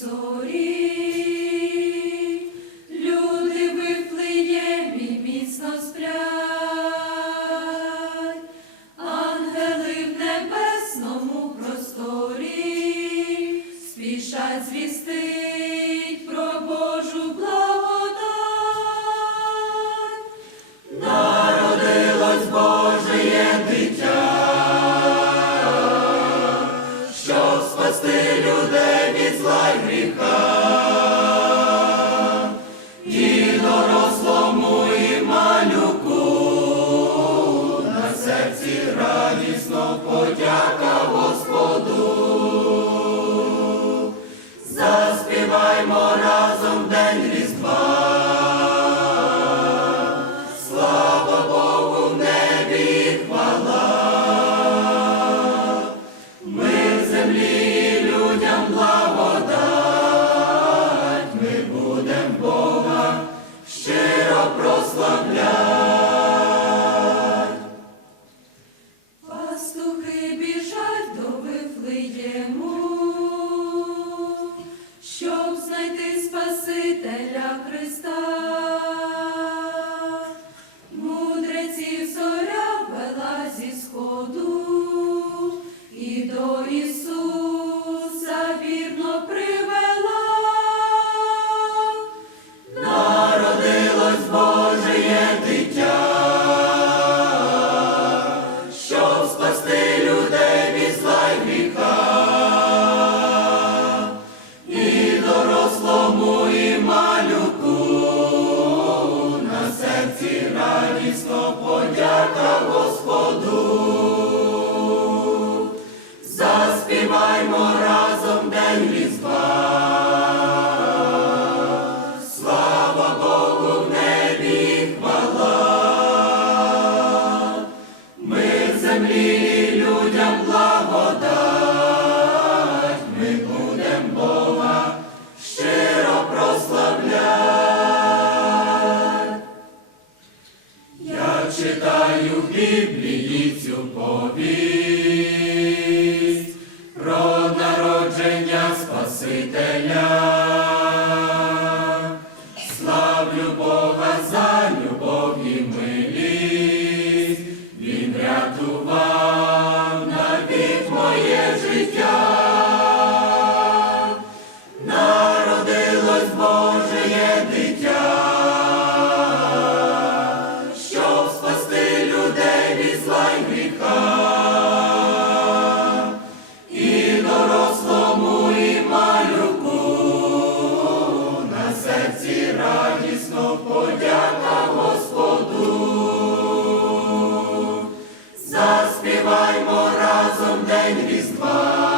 зорі, люди виплиємі міцно сплять, ангели в небесному просторі, спішать звісти. радісно подяка Господу, заспіваймо разом. Спасителя Христа. Cristo, voy a... Біблії цю повість про народження Спасителя, славлю Бога за любов і милість, Він рятував навіть моє життя. Подяка Господу, заспіваймо разом день різдва.